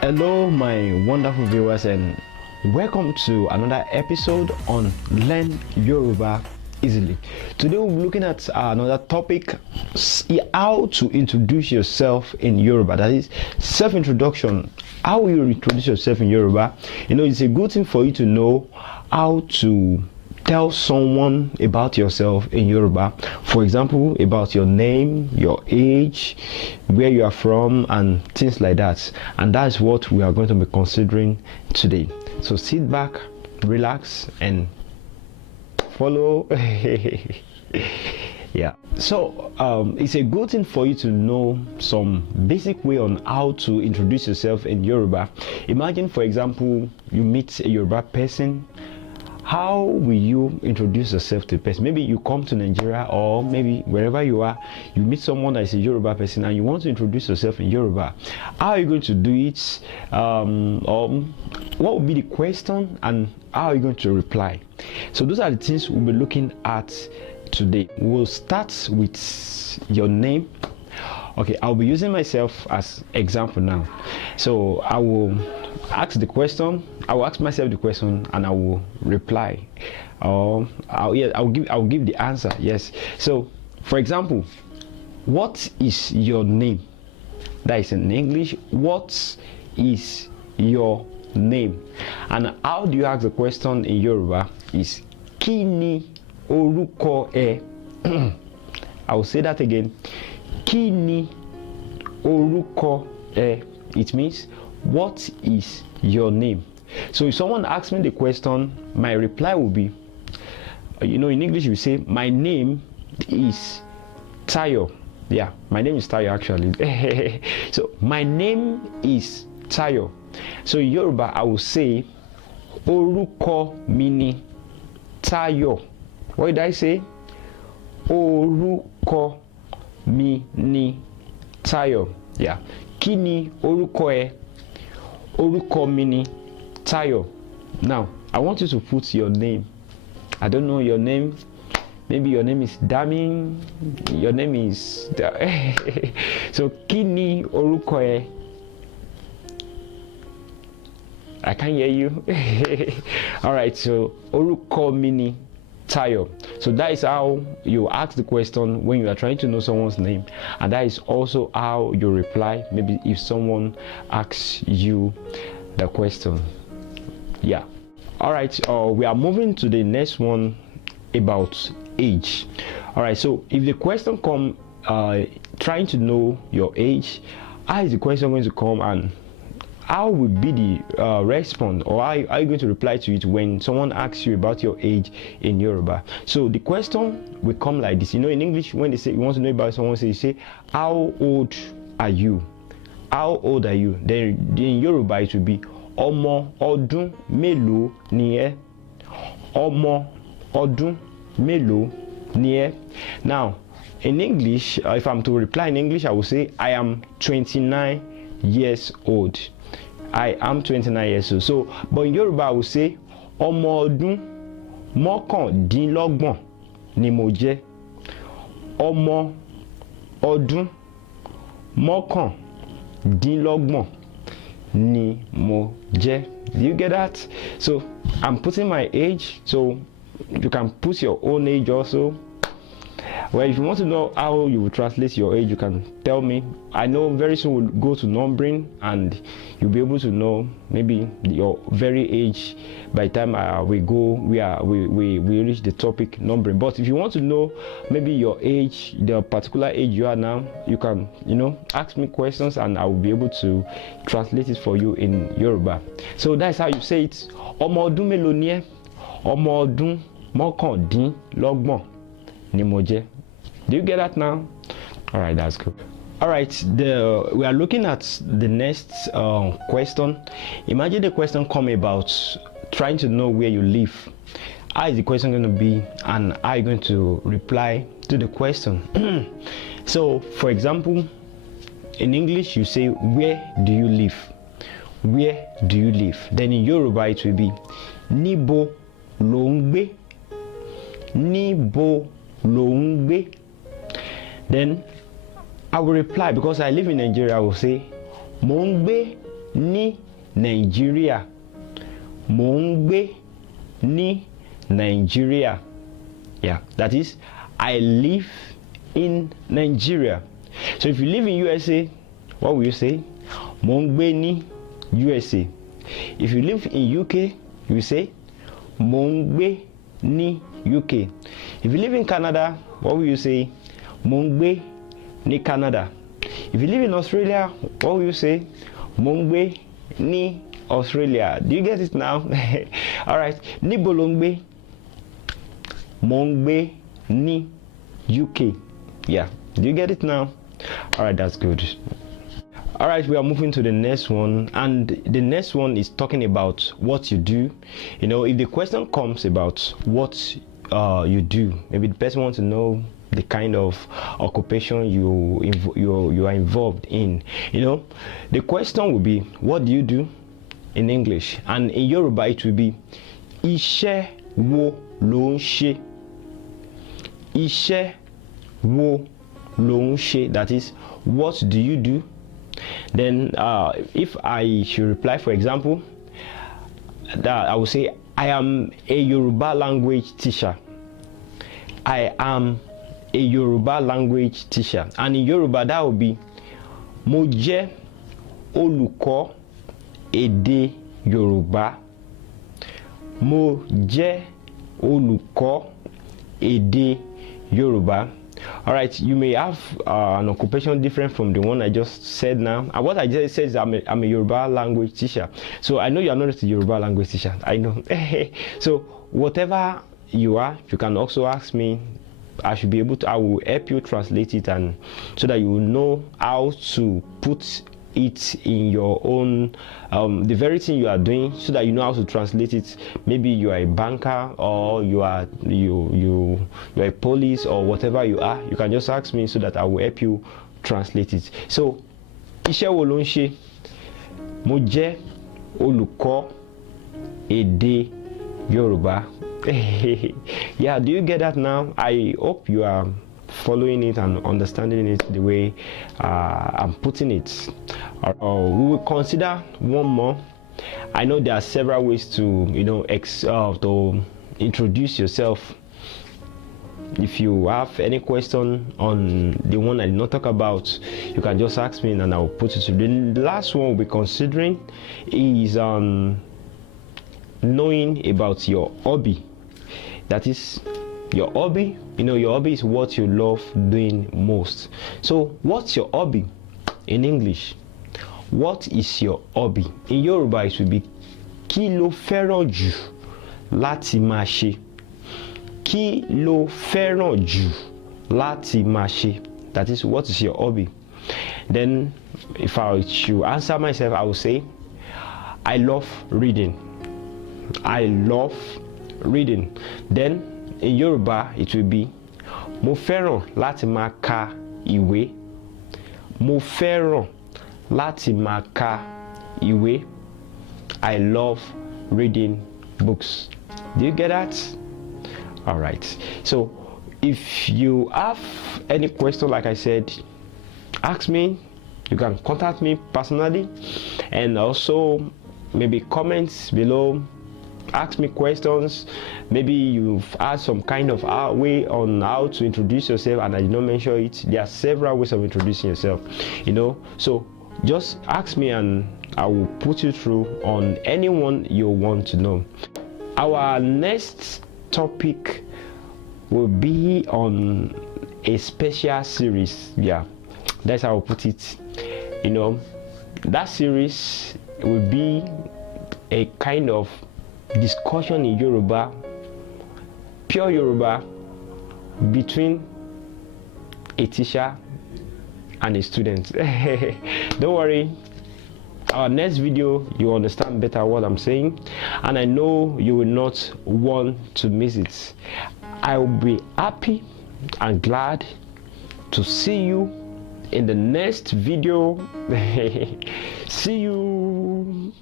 Hello, my wonderful viewers, and welcome to another episode on Learn Yoruba Easily. Today we'll be looking at another topic: how to introduce yourself in Yoruba. That is self-introduction. How will you introduce yourself in Yoruba? You know, it's a good thing for you to know how to tell someone about yourself in Yoruba. For example, about your name, your age, where you are from, and things like that. And that's what we are going to be considering today. So sit back, relax, and follow. Yeah. So it's a good thing for you to know some basic way on how to introduce yourself in Yoruba. Imagine, for example, you meet a Yoruba person. How will you introduce yourself to the person? Maybe you come to Nigeria, or maybe wherever you are, you meet someone that is a Yoruba person and you want to introduce yourself in Yoruba. How are you going to do it? What will be the question, and how are you going to reply? So those are the things we'll be looking at today. We'll start with your name. Okay, I'll be using myself as example now. So I will ask the question. I will ask myself the question, and I will reply. I'll give the answer. Yes. So, for example, what is your name? That is in English. What is your name? And how do you ask the question in Yoruba? Is Kini oruko e? I will say that again. Kini oruko e. It means, what is your name? So if someone asks me the question, my reply will be, in English we say, my name is Tayo. Yeah, my name is Tayo actually. So my name is Tayo. So in Yoruba I will say, Oruko mi ni Tayo. What did I say? Oruko mi ni Tayo. Yeah. Kini oruko e? Oruko mi ni Tayo. Now, I want you to put your name. I don't know your name. Maybe your name is Damin. Your name is so Kini oruko e? I can't hear you. All right. So oruko mi ni Tayo. So that is how you ask the question when you are trying to know someone's name, and that is also how you reply. Maybe if someone asks you the question. Yeah. All right. We are moving to the next one about age. All right. So if the question come trying to know your age, how is the question going to come, and how will be the response, or how are you going to reply to it when someone asks you about your age in Yoruba? So the question will come like this. In English, when they say you want to know about someone, you say, how old are you? How old are you? Then in Yoruba it will be Omo ọdún mélòó ni ẹ́? Omo ọdún mélòó ni ẹ́? Now, in English, if I'm to reply in English, I will say, I am 29 years old. I am 29 years old. So, but in Yoruba, I will say, Ọmọ ọdún mọ́kàndínlọ́gbọ̀n ni mo jẹ́. Ọmọ ọdún mọ́kàndínlọ́gbọ̀n ni mo jẹ́. Do you get that? So, I'm putting my age. So, you can put your own age also. Well, if you want to know how you will translate your age, you can tell me. I know very soon we'll go to numbering, and you'll be able to know maybe your very age by the time we reach the topic numbering. But if you want to know maybe your age, the particular age you are now, you can ask me questions, and I will be able to translate it for you in Yoruba. So that's how you say it. Ọmọ ọdún mélòó ni ẹ́? Ọmọ ọdún mọ́kàndínlọ́gbọ̀n ni mo jẹ́. Do you get that now? All right, that's good. All right, we are looking at the next question. Imagine the question come about trying to know where you live. How is the question going to be, and how are you going to reply to the question? So, for example, in English you say, where do you live? Where do you live? Then in Yoruba it will be, Níbo lò ń gbé? Níbo lò ń gbé? Then I will reply, because I live in Nigeria, I will say, Mò ń gbé ní Nigeria. Mò ń gbé ní Nigeria. Yeah, that is, I live in Nigeria. So if you live in USA, what will you say? Mò ń gbé ní USA. If you live in UK, you say mò ń gbé ní UK. If you live in Canada, what will you say? Mò ń gbé ní Canada. If you live in Australia, what will you say? Mò ń gbé ní Australia. Do you get it now? All right. Níbo lò ń gbé? Mò ń gbé ní UK. Yeah. Do you get it now? All right, that's good. All right, we are moving to the next one, and the next one is talking about what you do. You know, if the question comes about what you do, maybe the person wants to know the kind of occupation you are involved in. You know, the question will be, what do you do in English? And in Yoruba it will be iṣẹ́ wo lò ń ṣe. Iṣẹ́ wo lò ń ṣe. That is, what do you do? Then if I should reply, for example, that I will say I am a Yoruba language teacher. I am a Yoruba language teacher. And in Yoruba that will be mo jẹ́ olùkọ́ èdè Yorùbá. Mo jẹ́ olùkọ́ èdè Yorùbá. All right, you may have an occupation different from the one I just said now. And what I just said is I'm a Yoruba language teacher. So I know you are not a Yoruba language teacher. I know. So whatever you are, you can also ask me. I should be able to, I will help you translate it, and so that you will know how to put it in your own, the very thing you are doing, so that you know how to translate it. Maybe you are a banker, or you are a police, or whatever you are. You can just ask me so that I will help you translate it. So, iṣẹ́ wo lò ń ṣe? Mo jẹ́ olùkọ́ èdè Yorùbá. Yeah, do you get that now? I hope you are following it and understanding it the way I'm putting it. We will consider one more. I know there are several ways to, you know, to introduce yourself. If you have any question on the one I did not talk about, you can just ask me and I will put it to you. The last one we'll be considering is knowing about your hobby. That is, your hobby. You know, your hobby is what you love doing most. So what's your hobby in English? What is your hobby? In Yoruba it will be kí lo fẹ́ràn jù láti máa ṣe. Kí lo fẹ́ràn jù láti máa ṣe. That is, what is your hobby? Then if I should answer myself, I will say I love reading. I love reading. Then in Yoruba it will be mo fẹ́ràn láti máa ka ìwé. Mo fẹ́ràn láti máa ka ìwé. I love reading books. Do you get that? All right. So if you have any question, like I said, ask me. You can contact me personally, and also maybe comments below. Ask me questions. Maybe you've had some kind of way on how to introduce yourself and I did not mention it. There are several ways of introducing yourself, you know. So just ask me and I will put you through on anyone you want to know. Our next topic will be on a special series. Yeah, that's how I put it. You know, that series will be a kind of discussion in Yoruba, pure Yoruba, between a teacher and a student. Don't worry, our next video you understand better what I'm saying, and I know you will not want to miss it. I will be happy and glad to see you in the next video. See you.